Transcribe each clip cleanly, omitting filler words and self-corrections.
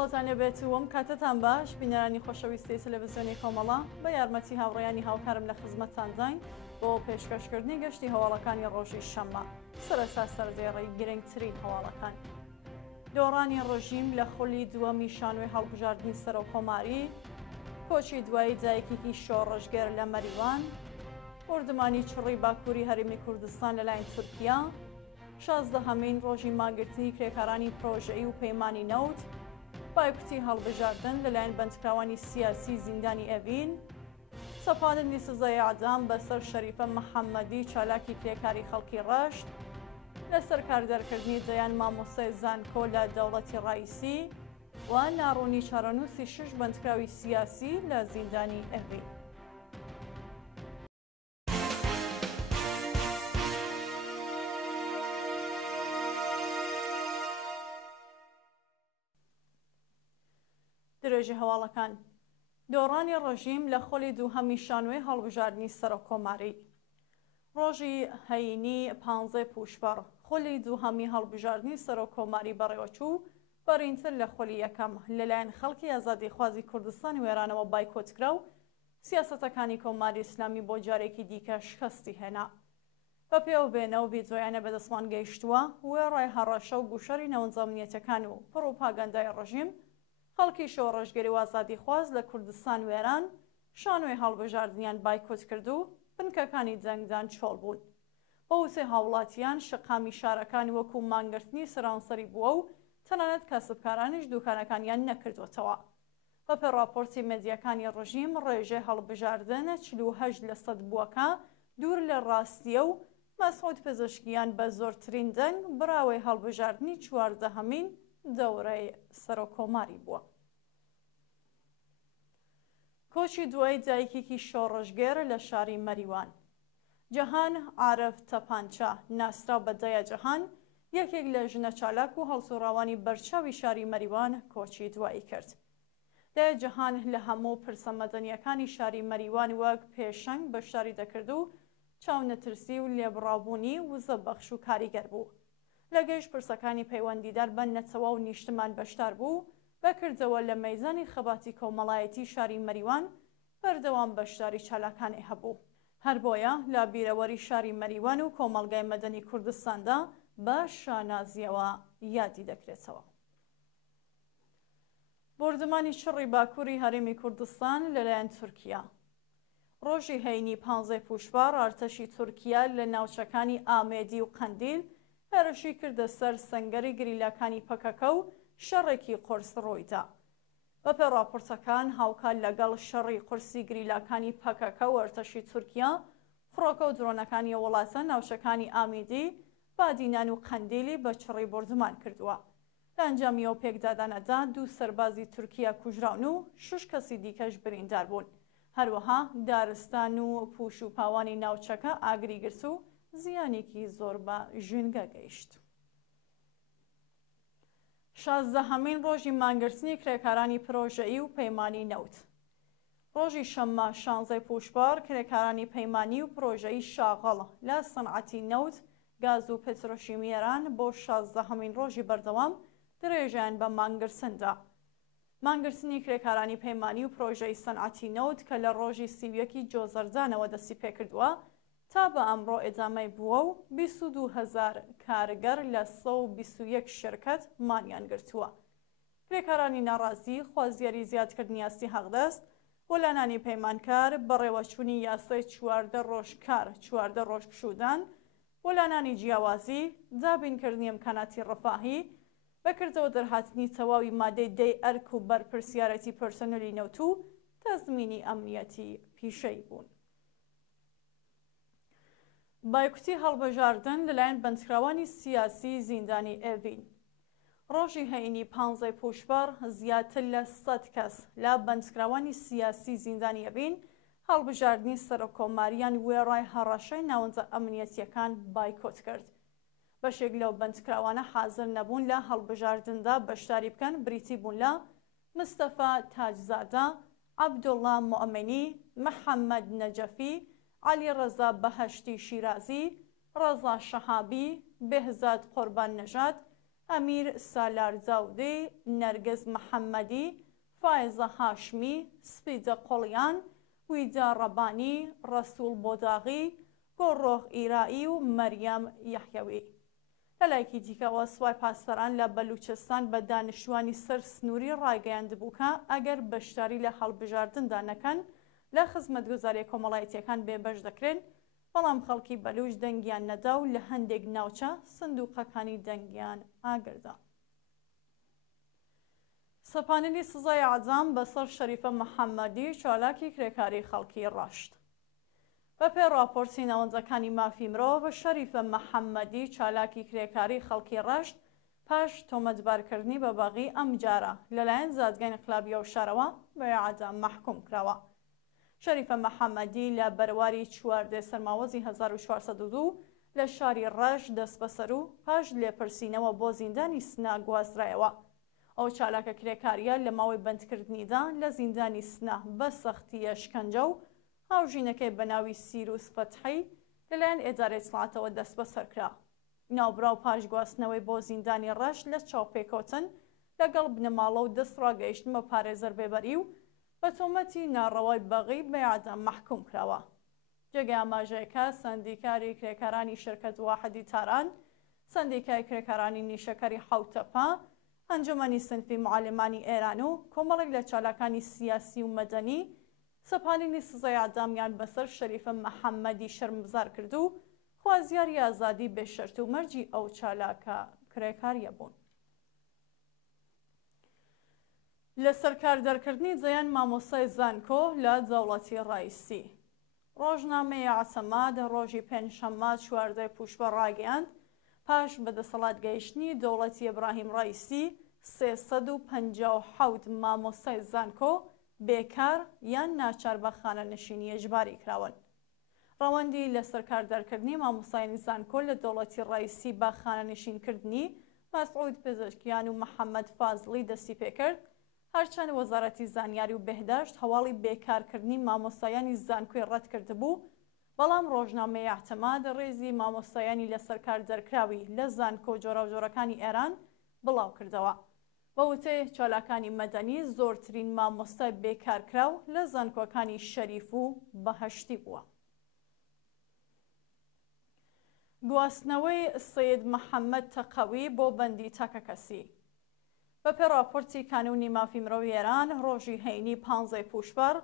سڵاتان لەبێت وەم کاتتان باش بینەرانی خۆشەویستی تەلەڤیزیۆنی کۆمەڵە بە یارمەتی هاوڕێیانی هاوکارم لە خزمەتتان داین بۆ پێشکەشکردنی گەشتی هەواڵەکانی ڕۆژی شەممە سەرەتا سەردێڕی گرنگترین هەواڵەکان. دۆڕانی ڕۆژیم لە خولی دووەمی شانۆی هەڵبژاردننی سەرۆ کۆماری، کۆچی دوایی دایکێکی شۆڕژگەر لە مەریوان، وردمانی چڕی باکووری هەرێمی کوردستان لەلایەن تورکیا، 16هەمین ڕۆژی ماگرتنی کرێکارانی پرۆژەیی و پەیمانی نەوت، بایکوتی هەڵبژاردن لەلایەن بەندکراوانی سیاسی زیندانی ئەڤین، سەپاندنی سزای ئەعدام بەسەر شەریفە محەممەدی چالاکی کرێکاری خەڵکی ڕەشت، لەسەر کاردەرکردنی دەیان مامۆسای زانکۆ لە دەوڵەتی ڕایسی و ناڕوونی چارەنووسی 6 بەندکراوی سیاسی لە زیندانی ئەڤین. درێژی هەواڵەکان. دۆڕانی ڕۆژیم لە خۆلی دووهەمی شانۆی هەڵبژاردننی سەرۆک کۆماری. ڕۆژی هەینی 15 پوشبەر خۆلی دووهەمی هەڵبژاردننی سەرۆک کۆماری بەڕێوەچوو بەڕینتر لە خۆلی یەکەم لەلایەن خەڵکی ئازادیخوازی کوردستانی وێرانەوە بایکۆتکرا و سیاسەتەکانی کۆماری ئیسلامی بۆ جارێکی دیکە شکستی هێنا. بە پێوبێنە و ڤیدیۆیانە بەدەستمان گەیشتووە وێڕای هەڕەشە و گوشەری نەوەنجەمنیەتەکان و پڕۆپاگەندای ڕژیم، خەڵکی شۆڕژگەری و ئازادیخواز لە کوردستان وێران شانۆی هەڵبژاردنیان بایکۆت کرد و بنکەکانی جەنگدان چۆڵ بوون. بە وسێ هاوڵاتیان شقامی شارەکانی وەکو مانگرتنی سەرانسەری بووە و تەنانەت کەسبکارانیش دوکانەکانیان نەکردوتەوە. بەپێ راپۆرتی مێدیەکانی ڕژیم ڕێژەی هەڵبژاردن 48% بووەکە دوور لە ڕاستیە و مەسعود پزیشکیان بە زۆرترین دەنگ براوەی هەڵبژاردننی 14هەمین دەورەی سەرۆک کۆماری بووە. کۆچی دوای دایکێکی شۆڕژگەر لە شاری مەریوان. جەهان عارف تەپانچە ناسراو بە دایە جەهان، یەکێک لە ژنە چالاک و هەڵسوڕاوانی بەرچاوی شاری مەریوان کۆچی دوایی کرد. دایە جەهان لە هەموو پرسەمەدەنیەکانی شاری مەریوان وەک پێشەنگ بەشداری دەکرد و چاونەترسی و لێبڕاوبوونی وزەبەخش و کاریگەر بوو. لە گەیشت پرسەکانی پەیوەندیدار بە نەتەوە و نیشتمان بەشدار بوو، بەکردەوە لە مەیزانی خەباتی کۆمەڵایەتی شاری مەریوان بەردەوام بەشداری چالاکانی هەبوو. هەر بۆیە لە بیرەوەری شاری مەریوان و کۆمەڵگای مەدەنی کوردستاندا بە شانازیەوە یادی دەکرێتەوە. بردمانی چڕی باکووری هەرێمی کوردستان لەلایەن تورکیا. ڕۆژی هەینی 15 پوشبەر ئارتەشی تورکیا لە ناوچەکانی ئامێدی و قەندیل هێرشی کردە سەر سەنگەری گریلاکانی پەکەکە و شەڕێکی قورس ڕۆیدا. بەپێ راپۆرتەکان هاوکار لەگەڵ شەڕی قورسی گریلاکانی پەکەکە و ئەرتەشی تورکیا فڕۆکە و درۆنەکانی وڵاتە ناوچەکانی ئامیدی، بادینان و قەندیلی بە چڕی بردومان کردووە. لە ئەنجامی ئەو پێکدادانەدا 2 سەربازی تورکیا کوژراون و 6 کەسی دیکەش بریندار بوون. هەروەها دارستان و پوش و پاوانی ناوچەکە ئاگری گرت و زیانێکی زۆر بە ژینگە گەیشت. 16هەمین ڕۆژی مانگرتنی کرێکارانی پرۆژەیی و پەیمانی نەوت. ڕۆژی شەممە 16 پوشبەر کرێکارانی پەیمانی و پرۆژەیی شاغەڵ لە سەنعەتی نەوت، گاز و پێترۆشیمیێران بۆ 16هەمین ڕۆژی بەردەوام درێژیان بە مانگرتندا. مانگرتنی کرێکارانی پەیمانی و پرۆژەی سەنعەتی نەوت کە لە ڕۆژی 31 جۆزەردانەوە دەستی پێکردووە تا بە ئەمڕۆ ئێدامەی بووە و 22,000 کارگەر لە 121 شرکەت مانیان گرتووە. کرێکارانی ناڕازی خوازیاری زیادکردنی یاستی هەڵدەست بۆ لانانی پەیمانکار بەڕێوەچوونی یاسای 14 ڕۆژکار 14 ڕۆژ کشودان، بۆ لانانی جیاوازی، دابینکردنی ئەمکاناتی ڕەفاهی، بەکردەوە دەرهاتنی تەواوی مادەی دەی ئەرک و بەرپرسیارەتی پەرسۆنەلی نەوت و تەزمینی ئەمنیەتی پیشەی بوون. بایکوتی هەڵبژاردن لەلایەن بەندکراوانی سیاسی زیندانی ئەڤین. ڕۆژی هەینی 15 پوشبەر زیاتر لە 100 کەس لە بەندکراوانی سیاسی زیندانی ئەڤین هەڵبژاردننی سەرۆک کۆماریان وێڕای هەڕەشەی ناوەندە ئەمنیەتیەکان بایکۆت کرد. بەشێک لەو بەندکراوانە حازر نەبوون لە هەڵبژاردندا بەشداری بکەن بریتی بوون لە مستەفا تاجزادە، عەبدوڵڵا موئەمینی، محەممەد نەجەفی، علی ڕەزا بەهەشتی شیرازی، ڕەزا شەهابی، بێهزاد قوربان نەژاد، ئەمیر سالار زاودی، نەرگز محەممەدی، فایزە هاشمی، سپیدە قۆڵیان، ویدا ڕەبانی، ڕەسوول بۆداغی، گۆڕۆخ ئیرایی و مەریەم یەحیەوی. لە لایەکی دیکەوە سوپای پاسداران لە بەلوچستان بە دانیشتوانی سەر سنووری ڕایگەیاندبووکە ئەگەر بەشداری لە هەڵبژاردندا نەکەن لە خزمەتگوزاری کۆمەڵایەتیەکان بێبەش دەکرێن، بەڵام خەڵکی بەلوچ دەنگیان نەدا و لە هەندێک ناوچە سندوقەکانی دەنگیان ئاگردا. سەپاندنی سزای عەدام بەسەر شەریفە محەممەدی، چالاکی کرێکاری خەڵکی ڕەشت. بەپێ راپۆرتی ناوەندەکانی مافی مرۆڤ، شەریفە محەممەدی، چالاکی کرێکاری خەڵکی ڕەشت پاش تۆمەتبارکردنی بە باغی ئەم جارە لەلایەن زادگای ئینقلابیە و شارەوە بە ئیعدام مەحکوم کراوە. شەریفە محەممەدی لە بەرواری 4 سەرماوەزی 1402 لە شاری ڕەش دەست بەسەر و پاش لێپرسینەوە بۆ زیندانی سنا گوازرایەوە. ئەو چالاکە کرێکاریە لە ماوەی بەندکردنیدا لە زیندانی سنا بە سەختیە شکەنجە و هاوژینەکەی بە ناوی سیروس فەتحی لەلایەن ئێدارەی سڵاتەوە دەست بەسەر کرا. ناوبراو پاش گواستنەوەی بۆ زیندانی ڕەش لە چاوپێکۆتن لەگەڵ بنەماڵە و دەست ڕاگەیشتن بە پارێزەر بێبەری و بە تۆمەتی ناڕەوای بەغی بە ئیعدام مەحکوم کراوە. جێگەی ئاماژەیەکە سەندیکاری کرێکارانی شرکەت واحدی تاران، سەندیکای کرێکارانی نیشەکەری حوتەپا، ئەنجومەنی سنفی معالمانی ئێران و کۆمەڵێک لە چالاکانی سیاسی و مەدەنی سەپاندنی سزای ئەعدامیان بەسەر شەریفە محەممەدی شەرمبزار کرد و خوازیاری ئازادی بێشەرت و مەرجی ئەو چالاکە کرێکاریە بوون. لە سەرکاردەرکردنی جەیان مامۆستای زانکۆ لە دەوڵەتی ڕایسی. ڕۆژنامەی عەتەماد ڕۆژی پێنجشەممە 14 پوشبەر ڕاگەیاند پاش بەدەسەڵات گەیشتنی دەوڵەتی ئیبراهیم ڕایسی 357 مامۆستای زانکۆ بێکار یان ناچار بە خانەنشینی ئیجباری کراون. ڕەوەندی لە سەرکاردەرکردنی مامۆستایانی زانکۆ لە دەوڵەتی ڕایسی بە خانەنشینکردنی مەسعود پزیشکیان و محەممەد فازڵی دەستی پێکرد، هەرچەند وەزارەتی زانیاری و بەهداشت هەواڵی بێکارکردنی مامۆستایانی زانکۆی ڕەت کردبوو، بەڵام ڕۆژنامەی ئەعتەماد ڕێزی مامۆستایانی لە سەرکاردەرکراوی لە زانکۆ جۆراوجۆرەکانی ئێران بڵاو کردەوە. بە وتەی چالاکانی مەدەنی زۆرترین مامۆستای بێکارکراو لە زانکۆکانی شەریف و بەهەشتی بووە. گواستنەوەی سەید محەممەد تەقەوی بۆ بەندی تاکە کەسی. بەپێ راپۆرتی کانونی مافی مرۆڤی ئێران ڕۆژی هەینی 15 پوشبەر،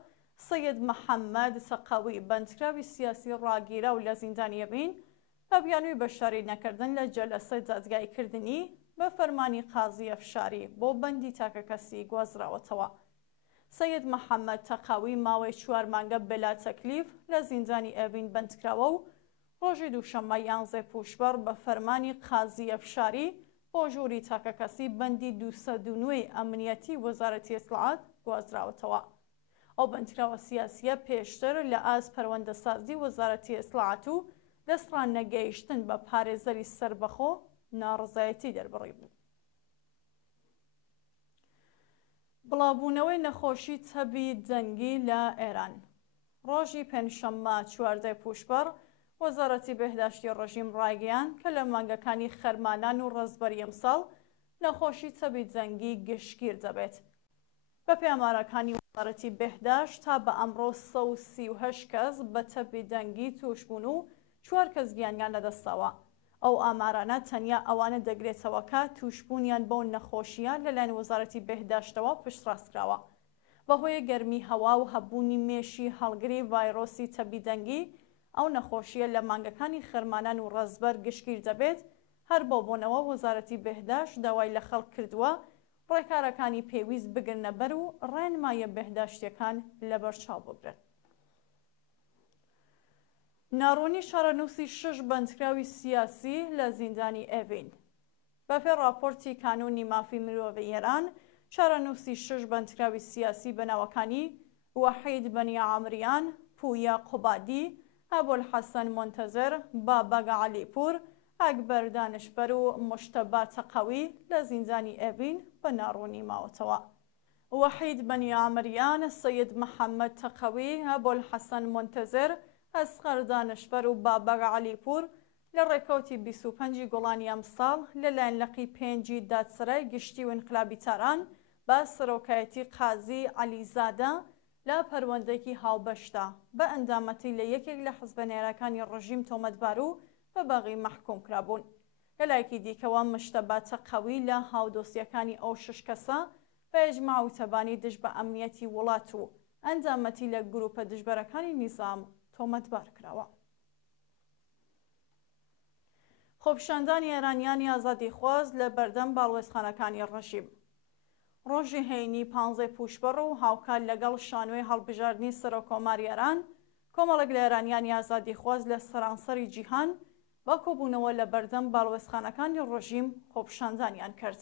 سەید محەممەد تەقەوی بەندکراوی سیاسی ڕاگیرە و لە زیندانیە بین بە بیانووی بەشداری نەکردن لە جەلەسەی دادگایکردنی بە فەرمانی قازی ئەفشاری بۆ بەندی تاکە کەسی گوازراوەتەوە. سەید محەممەد تەقەوی ماوەی 4 مانگە بەلا تەکلیف لە زیندانی ئەڤین بەندکراوە و ڕۆژی دووشەممە 11 پوشبەر بە فەرمانی قازی ئەفشاری بۆ ژووری تاکە کەسی بەندی 209 ئەمنیەتی وەزارەتی ئیسلاحات گوازراوەتەوە. ئەو بەندکراوە سیاسیە پێشتر لە ئاز پەروەندەسازی وەزارەتی ئیسلاحات و دەستڕان نەگەیشتن بە پارێزەری سەربەخۆ ناڕزایەتی دەربڕی بوو. بڵاوبوونەوەی نەخۆشی تەبی دەنگی لە ئێران. ڕۆژی پێنجشەممە 14 پوشبەر وەزارەتی بەهداشتی ڕژیم ڕایگەیاند کە لە مانگەکانی خەرمانان و ڕەزبەری ئەمساڵ نەخۆشی تەبی دەنگی گشتگیر دەبێت. بە پێ ئامارەکانی وەزارەتی بەهداشت تا بە ئەمڕۆ 138 کەس بە تەبی دەنگی توشبوون و 4 کەس گیانیان لەدەستاوە. ئەو ئامارانە تەنیا ئەوانە دەگرێتەوە کە توشبوونیان بەو نەخۆشیان لەلایەن وەزارەتی بەهداشتەوە پشتڕاستکراوە. بەهۆی گەرمی هەوا و هەبوونی مێشی هەڵگری ڤایرۆسی تەبی دەنگی ئەو نەخۆشیە لە مانگەکانی خەرمانان و ڕەزبەر گشتگیر دەبێت. هەر بۆ بۆنەوە وەزارەتی بەهداشت داوای لە خەڵک کردووە ڕێکارەکانی پێویست بگرنە بەر و ڕێنمایە بەهداشتیەکان لەبەرچاو ببرن. ناڕوونی شارەنووسی 6 بەندکراوی سیاسی لە زیندانی ئەڤین. بەپێ راپۆرتی کانونی مافی مرۆڤی ئێران، شارەنووسی 6 بەندکراوی سیاسی بەناوەکانی وەحید بەنی عامریان، پویا قوبادی، ئەبوولحەسەن مۆنتەزەر، بابەگە عەلیپور، ئەکبەر دانشبەر و مشتەبا تەقەوی لە زیندانی ئەڤین بە ناڕوونی ماوەتەوە. وەحید بەنی عامریان، سەید محەممەد تەقەوی، ئەبوولحەسەن مۆنتەزەر، ئەسقەر دانشبەر و بابەگە عەلیپور لە ڕێکەوتی 25 گۆڵانی ئەم ساڵ لەلایەن لەقی 5 دادسەرای گشتی و ئینقلابی تاران بە سەرۆکایەتی قازی عەلیزادە لە پەروەندەیەکی هاوبەشدا بە ئەندامەتی لە یەکێک لە حزبە نێرەکانی ڕژیم تۆمەتبار و بە بەغی مەحکوم کرابوون. لەلایەکی دیکەوە مشتەباتە قەوی لە هاودۆسیەکانی ئەو 6 کەسە بە ئیجماع و تەبانی دژ بە ئەمنیەتی وڵات و ئەندامەتی لە گروپە دژبەرەکانی نیزام تۆمەتبار کراوە. خۆپیشاندانی ئێرانیانی ئازادیخواز لە بەردەم باڵوێزخانەکانی ڕژیم. ڕۆژی هەینی 15 پوشبەڕ و هاوکار لەگەڵ شانۆی هەڵبژاردننی سەرۆکۆماری ئێران کۆمەڵێک لە ئێرانیانی ئازادیخواز لە سەرانسەری جیهان بە کۆبوونەوە لە بەردەم باڵوێزخانەکانی ڕژیم خۆپیشاندانیان کرد.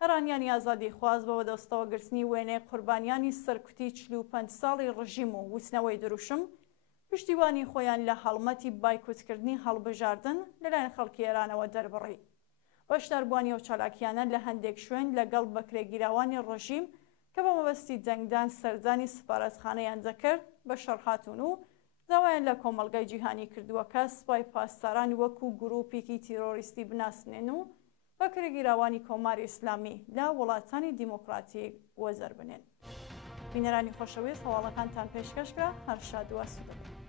ئێرانیانی ئازادیخواز بەوە دەستەوەگرتنی وێنەی قوربانیانی سەرکوتی 45 ساڵی ڕژیم و وتنەوەی دروشم پشتیوانی خۆیان لە هەڵمەتی بایکوتکردنی هەڵبژاردن لەلایەن خەڵکی ئێرانەوە دەربڕی. بەشداربووانی ئەو چالاکیانە لە هەندێک شوێن لەگەڵ بەکرێگیراوانی ڕژیم کە بە مەبەستی دەنگدان سەردانی سفارەتخانەیان دەکرد بە شەڕهاتوون و داوایان لە کۆمەلگای جیهانی کردووەکە سوپای پاسدارانی وەکو گروپێکی تیرۆریستی بناسنێن و بەکرێگیراوانی کۆماری ئیسلامی لە وڵاتانی دیموکراتیک وەزەر بنێن. بینەرانی خۆشەویست هەواڵەکانتان پێشکەشکرا هەر شاد و ئاسوودە.